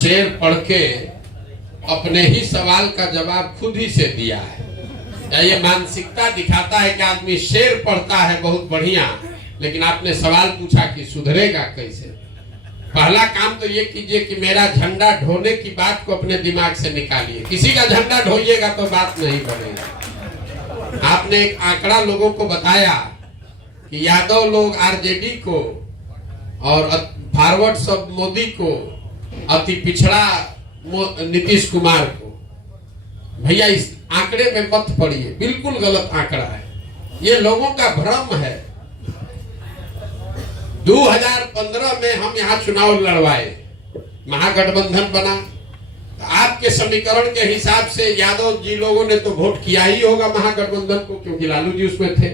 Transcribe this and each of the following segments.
शेर पढ़ के अपने ही सवाल का जवाब खुद ही से दिया है। ये मानसिकता दिखाता है कि आदमी शेर पढ़ता है बहुत बढ़िया, लेकिन आपने सवाल पूछा कि सुधरेगा कैसे। पहला काम तो ये कीजिए कि मेरा झंडा ढोने की बात को अपने दिमाग से निकालिए। किसी का झंडा ढोइएगा तो बात नहीं बनेगी। आपने एक आंकड़ा लोगों को बताया कि यादव लोग आरजेडी को और फॉरवर्ड सब मोदी को, अति पिछड़ा नीतीश कुमार को। भैया इस आंकड़े में मत पड़िए, बिल्कुल गलत आंकड़ा है। ये लोगों का भ्रम है। 2015 में हम यहाँ चुनाव लड़वाए, महागठबंधन बना, तो आपके समीकरण के हिसाब से यादव जी लोगों ने तो वोट किया ही होगा महागठबंधन को, क्योंकि लालू जी उसमें थे।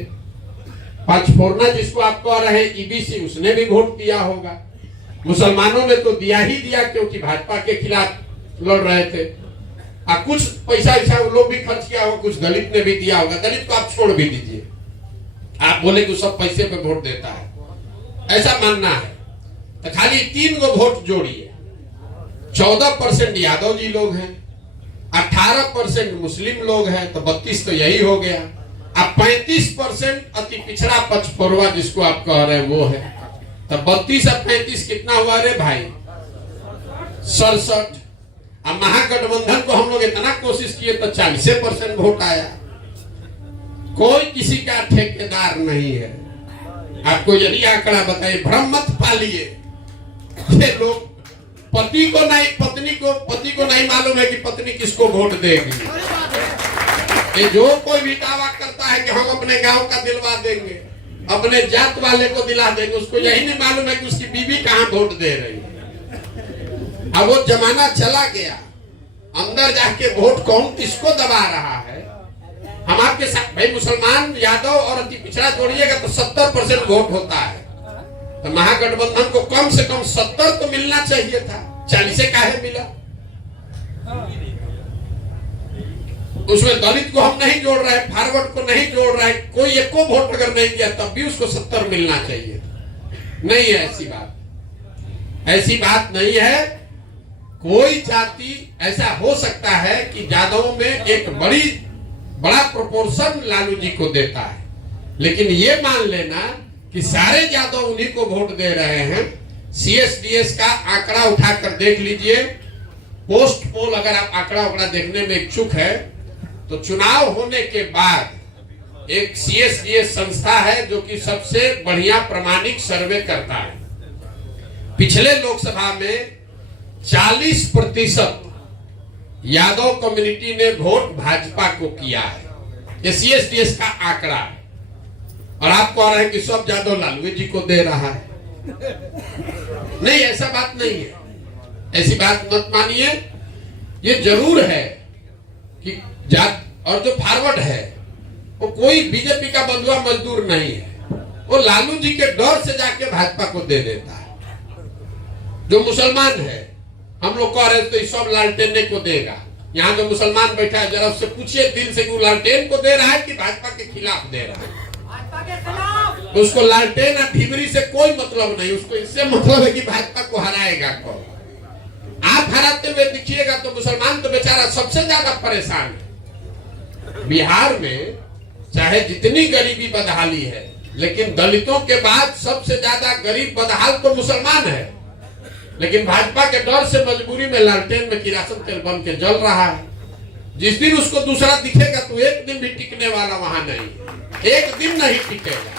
पंचफोरना जिसको आप कह रहे हैं ईबीसी, उसने भी वोट किया होगा। मुसलमानों ने तो दिया ही दिया, क्योंकि भाजपा के खिलाफ लड़ रहे थे। कुछ पैसा ऐसा लोग भी खर्च किया होगा, कुछ दलित ने भी दिया होगा। दलित को आप छोड़ भी दीजिए, आप बोले कि सब पैसे पे वोट देता है, ऐसा मानना है तो खाली 3 गो वोट जोड़िए। 14% यादव जी लोग हैं, 18% मुस्लिम लोग हैं, तो 32 तो यही हो गया। अब 35% अति पिछड़ा पचपरवा जिसको आप कह रहे हैं वो है, तो 32 और 35 कितना हुआ रे भाई? 67। अब महागठबंधन को हम लोग इतना कोशिश किए तो 40% वोट आया। कोई किसी का ठेकेदार नहीं है। आपको यदि आंकड़ा बताए, भ्रम मत पालिए। ये लोग पति को नहीं मालूम है कि पत्नी किसको वोट देगी। ये जो कोई भी दावा करता है कि हम अपने गांव का दिलवा देंगे, अपने जात वाले को दिला देंगे, उसको यही नहीं मालूम है कि उसकी बीवी कहां वोट दे रही है। अब वो जमाना चला गया, अंदर जाके वोट कौन किसको दबा रहा है। हम आपके साथ भाई, मुसलमान, यादव और अति पिछड़ा जोड़िएगा तो 70% वोट होता है। तो महागठबंधन को कम से कम 70 तो मिलना चाहिए था, 40 काहे मिला? उसमें दलित को हम नहीं जोड़ रहे, फॉरवर्ड को नहीं जोड़ रहे, कोई एक को वोट अगर नहीं दिया तब भी उसको 70 मिलना चाहिए। नहीं है ऐसी बात नहीं है। कोई जाति ऐसा हो सकता है कि यादवों में एक बड़ा प्रोपोर्शन लालू जी को देता है, लेकिन ये मान लेना कि सारे यादव उन्हीं को वोट दे रहे हैं। CSDS का आंकड़ा उठाकर देख लीजिए, पोस्ट पोल। अगर आप आंकड़ा देखने में इच्छुक है तो चुनाव होने के बाद एक CSDS संस्था है जो कि सबसे बढ़िया प्रामाणिक सर्वे करता है। पिछले लोकसभा में 40% यादव कम्युनिटी ने वोट भाजपा को किया है। ये CSDS का आंकड़ा है। और आप कह रहे हैं कि सब यादव लालू जी को दे रहा है। नहीं, ऐसा बात नहीं है। ऐसी बात मत मानिए। ये जरूर है कि और जो फॉरवर्ड है वो कोई बीजेपी का बंधुआ मजदूर नहीं है। वो लालू जी के डर से जाके भाजपा को दे देता है। जो मुसलमान है, हम लोग कह रहे थे तो सब लालटेन को देगा। यहाँ जो मुसलमान बैठा है, जरा उससे पूछिए दिल से कि वो लालटेन को दे रहा है कि भाजपा के खिलाफ दे रहा है। तो उसको लालटेन और ढिबरी से कोई मतलब नहीं, उसको इससे मतलब है कि भाजपा को हराएगा कौन। आप हराते हुए दिखिएगा तो मुसलमान तो बेचारा सबसे ज्यादा परेशान है। बिहार में चाहे जितनी गरीबी बदहाली है, लेकिन दलितों के बाद सबसे ज्यादा गरीब बदहाल तो मुसलमान है। लेकिन भाजपा के डर से मजबूरी में लालटेन में किरासन तेल बन के जल रहा है। जिस दिन उसको दूसरा दिखेगा तो एक दिन भी टिकने वाला वहां नहीं, एक दिन नहीं टिकेगा।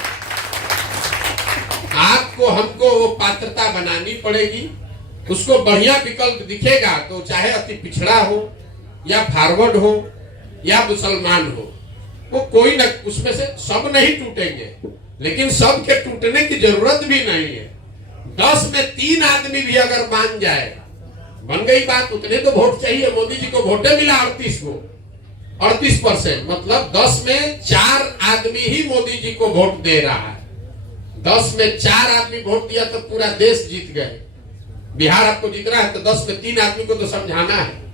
आपको हमको वो पात्रता बनानी पड़ेगी। उसको बढ़िया विकल्प दिखेगा तो चाहे अति पिछड़ा हो या फॉरवर्ड हो या मुसलमान हो, वो कोई न उसमें से सब नहीं टूटेंगे, लेकिन सब के टूटने की जरूरत भी नहीं है। 10 में 3 आदमी भी अगर मान जाए, बन गई बात। उतने तो वोट चाहिए। मोदी जी को वोटे मिला 38%, मतलब 10 में 4 आदमी ही मोदी जी को वोट दे रहा है। 10 में 4 आदमी वोट दिया तो पूरा देश जीत गए। बिहार आपको जीत रहा है तो 10 में 3 आदमी को तो समझाना है।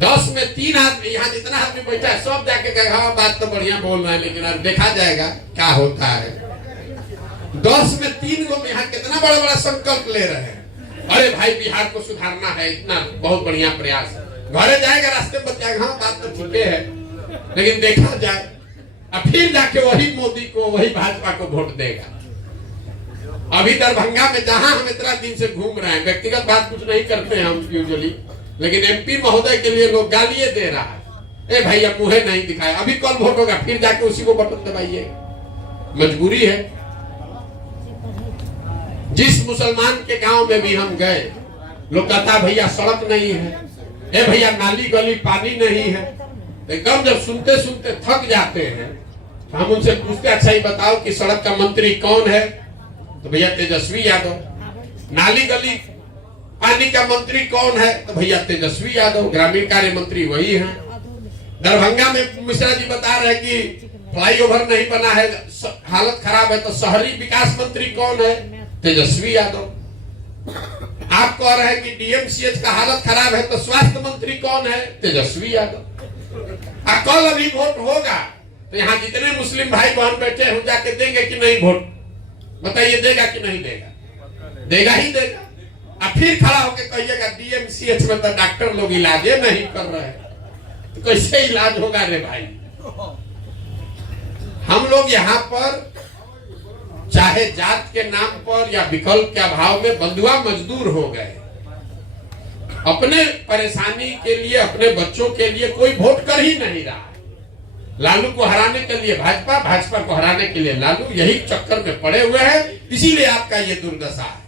10 में 3 आदमी, यहाँ जितना आदमी बैठा है सब जाके कहेगा हाँ बात तो बढ़िया बोल रहा है, लेकिन अब देखा जाएगा क्या होता है। 10 में 3 लोग यहाँ कितना बड़ा संकल्प ले रहे हैं अरे भाई बिहार को सुधारना है, इतना बहुत बढ़िया प्रयास है। घरे जाएगा रास्ते में बताएगा हाँ बात तो ठीक है, लेकिन देखा जाए अब फिर जाके वही मोदी को, वही भाजपा को वोट देगा। अभी दरभंगा में जहां हम इतना दिन से घूम रहे हैं, व्यक्तिगत बात कुछ नहीं करते हैं हम यूजुअली, लेकिन एमपी महोदय के लिए लोग गालियां दे रहा है। ए भाई अब मुंह नहीं दिखाया, अभी कल वोट होगा फिर जाके उसी को बटन दबाइए, मजबूरी है। जिस मुसलमान के गांव में भी हम गए, लोग कहता भैया सड़क नहीं है, ए भैया नाली गली पानी नहीं है। एकदम जब सुनते सुनते थक जाते हैं तो हम उनसे पूछते अच्छा ही बताओ कि सड़क का मंत्री कौन है, तो भैया तेजस्वी यादव। नाली गली पानी का मंत्री कौन है, तो भैया तेजस्वी यादव। ग्रामीण कार्य मंत्री वही है। दरभंगा में मिश्रा जी बता रहे कि फ्लाईओवर नहीं बना है, हालत खराब है, तो शहरी विकास मंत्री कौन है, तेजस्वी यादव। आप कह रहे हैं कि डीएमसीएच का हालत खराब है, तो स्वास्थ्य मंत्री कौन है, तेजस्वी यादव। कल अभी वोट होगा तो यहाँ जितने मुस्लिम भाई बहन बैठे हैं जाके देंगे कि नहीं वोट, बताइए देगा कि नहीं देगा? देगा ही देगा। अब फिर खड़ा होकर कहिएगा डीएमसीएच में तो डॉक्टर लोग इलाज नहीं कर रहे हैं, तो कैसे इलाज होगा रे भाई? हम लोग यहाँ पर चाहे जात के नाम पर या विकल्प के अभाव में बंधुआ मजदूर हो गए। अपने परेशानी के लिए, अपने बच्चों के लिए कोई वोट कर ही नहीं रहा। लालू को हराने के लिए भाजपा, भाजपा को हराने के लिए लालू, यही चक्कर में पड़े हुए हैं, इसीलिए आपका ये दुर्दशा है।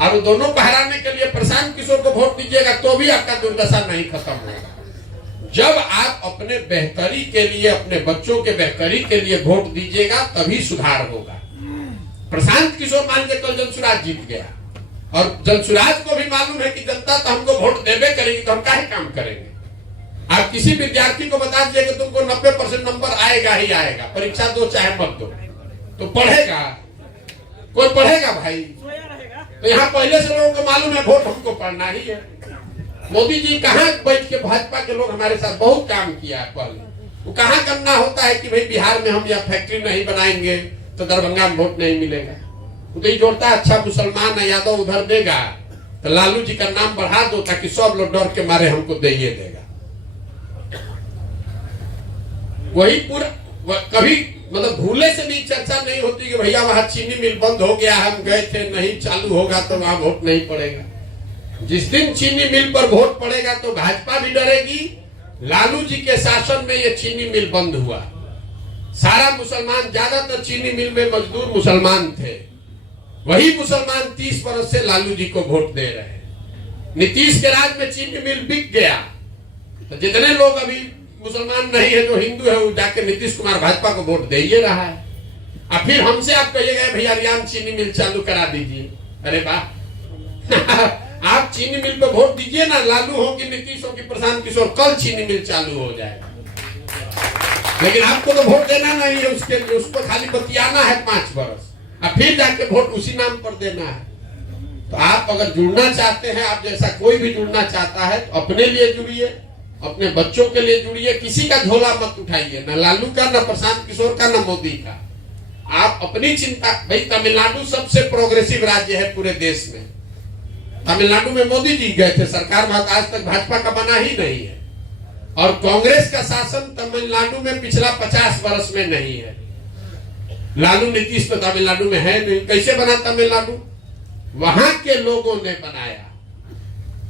और दोनों को हराने के लिए प्रशांत किशोर को वोट दीजिएगा तो भी आपका दुर्दशा नहीं खत्म होगा। जब आप अपने बेहतरी के लिए, अपने बच्चों के बेहतरी के लिए वोट दीजिएगा तभी सुधार होगा। प्रशांत किशोर मान लीजिए कल जनसुराज जीत गया और जनसुराज को भी मालूम है कि जनता तो हमको वोट देवे करेगी, तो हम काहे काम करेंगे? आप किसी विद्यार्थी को बता दीजिए कि तुमको 90% नंबर आएगा ही आएगा, परीक्षा दो चाहे मत दो, तो पढ़ेगा कोई? पढ़ेगा भाई? तो यहाँ पहले से लोगों को मालूम है वोट हमको पढ़ना ही है। मोदी जी कहाँ बैठ के, भाजपा के लोग हमारे साथ बहुत काम किया है पहले, वो कहाँ करना होता है कि भाई बिहार में हम या फैक्ट्री नहीं बनाएंगे तो दरभंगा में वोट नहीं मिलेगा। वो तो ये जोड़ता है अच्छा मुसलमान है यादव उधर देगा तो लालू जी का नाम बढ़ा दो ताकि सब लोग डर के मारे हमको दे देगा। वही पूरा कभी मतलब भूले से भी चर्चा नहीं होती कि भैया वहां चीनी मिल बंद हो गया, हम गए थे, नहीं चालू होगा तो वहां वोट नहीं पड़ेगा। जिस दिन चीनी मिल पर वोट पड़ेगा तो भाजपा भी डरेगी। लालू जी के शासन में ये चीनी मिल बंद हुआ, सारा मुसलमान, ज्यादातर चीनी मिल में मजदूर मुसलमान थे, वही मुसलमान 30 वर्ष से लालू जी को वोट दे रहे हैं। नीतीश के राज में चीनी मिल बिक गया, तो जितने लोग अभी मुसलमान नहीं है जो हिंदू है वो जाके नीतीश कुमार भाजपा को वोट दे ही रहा है। अब फिर हमसे आप कहिएगा भैया रियान चीनी मिल चालू करा दीजिए, अरे वाह आप चीनी मिल पे वोट दीजिए ना, लालू हो कि नीतीश हो कि प्रशांत किशोर, कल चीनी मिल चालू हो जाएगा। लेकिन आपको तो वोट देना नहीं है, उसके लिए उसको खाली बतियाना है 5 वर्ष, अब फिर जाके वोट उसी नाम पर देना है। तो आप अगर जुड़ना चाहते हैं, आप जैसा कोई भी जुड़ना चाहता है तो अपने लिए जुड़िए, अपने बच्चों के लिए जुड़िए, किसी का झोला मत उठाइए, ना लालू का, ना प्रशांत किशोर का, ना मोदी का। आप अपनी चिंता, भाई तमिलनाडु सबसे प्रोग्रेसिव राज्य है पूरे देश में। तमिलनाडु में मोदी जी गए थे, सरकार आज तक भाजपा का बना ही नहीं है, और कांग्रेस का शासन तमिलनाडु में पिछला 50 वर्ष में नहीं है। लालू नीतीश तो तमिलनाडु में है नहीं, कैसे बना तमिलनाडु? वहां के लोगों ने बनाया,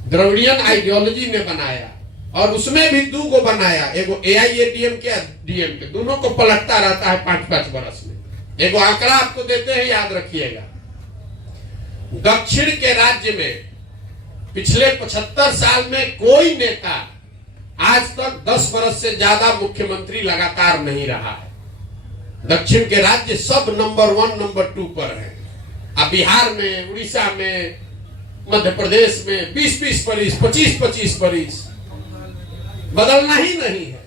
द्रविडियन आइडियोलॉजी ने बनाया, और उसमें भी 2 को बनाया, एगो AIADMK DMK, दोनों को पलटता रहता है 5-5 वर्ष में। एगो आंकड़ा आपको देते हैं, याद रखिएगा, दक्षिण के राज्य में पिछले 75 साल में कोई नेता आज तक 10 वर्ष से ज्यादा मुख्यमंत्री लगातार नहीं रहा है। दक्षिण के राज्य सब नंबर 1 नंबर 2 पर है। अब बिहार में, उड़ीसा में, मध्य प्रदेश में 20-20 परिस, 25-25 परिस, बदलना ही नहीं है।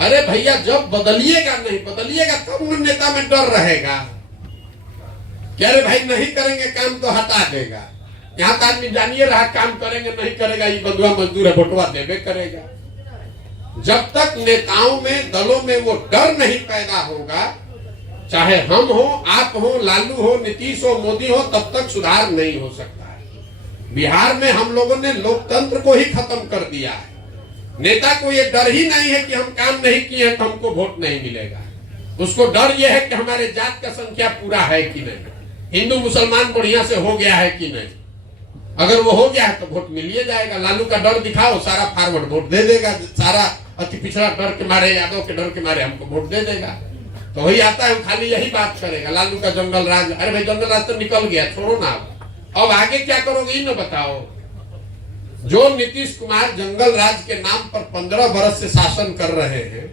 अरे भैया जब बदलिएगा नहीं, बदलिएगा तब उन नेता में डर रहेगा कि अरे भाई नहीं करेंगे काम तो हटा देगा। यहाँ का आदमी जानिए रहा काम करेंगे नहीं करेगा, ये बंधुआ मजदूर है, वोटवा देवे करेगा। जब तक नेताओं में, दलों में वो डर नहीं पैदा होगा चाहे हम हो, आप हो, लालू हो, नीतीश हो, मोदी हो, तब तक सुधार नहीं हो सकता है। बिहार में हम लोगों ने लोकतंत्र को ही खत्म कर दिया है। नेता को ये डर ही नहीं है कि हम काम नहीं किए तो हमको वोट नहीं मिलेगा। उसको डर यह है कि हमारे जात का संख्या पूरा है कि नहीं, हिंदू मुसलमान बढ़िया से हो गया है कि नहीं। अगर वो हो गया है तो वोट मिलिए जाएगा। लालू का डर दिखाओ, सारा फॉरवर्ड वोट दे देगा। सारा अति पिछड़ा डर के मारे, यादव के डर के मारे हमको वोट दे देगा। तो वही आता है, खाली यही बात करेगा, लालू का जंगल राज। अरे भाई जंगल राज तो निकल गया, छोड़ो ना। अब आगे क्या करोगे ये न बताओ। जो नीतीश कुमार जंगल राज के नाम पर 15 बरस से शासन कर रहे हैं,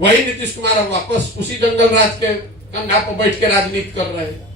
वही नीतीश कुमार अब वापस उसी जंगल राज के कंधा पर बैठ के राजनीति कर रहे हैं।